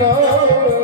love.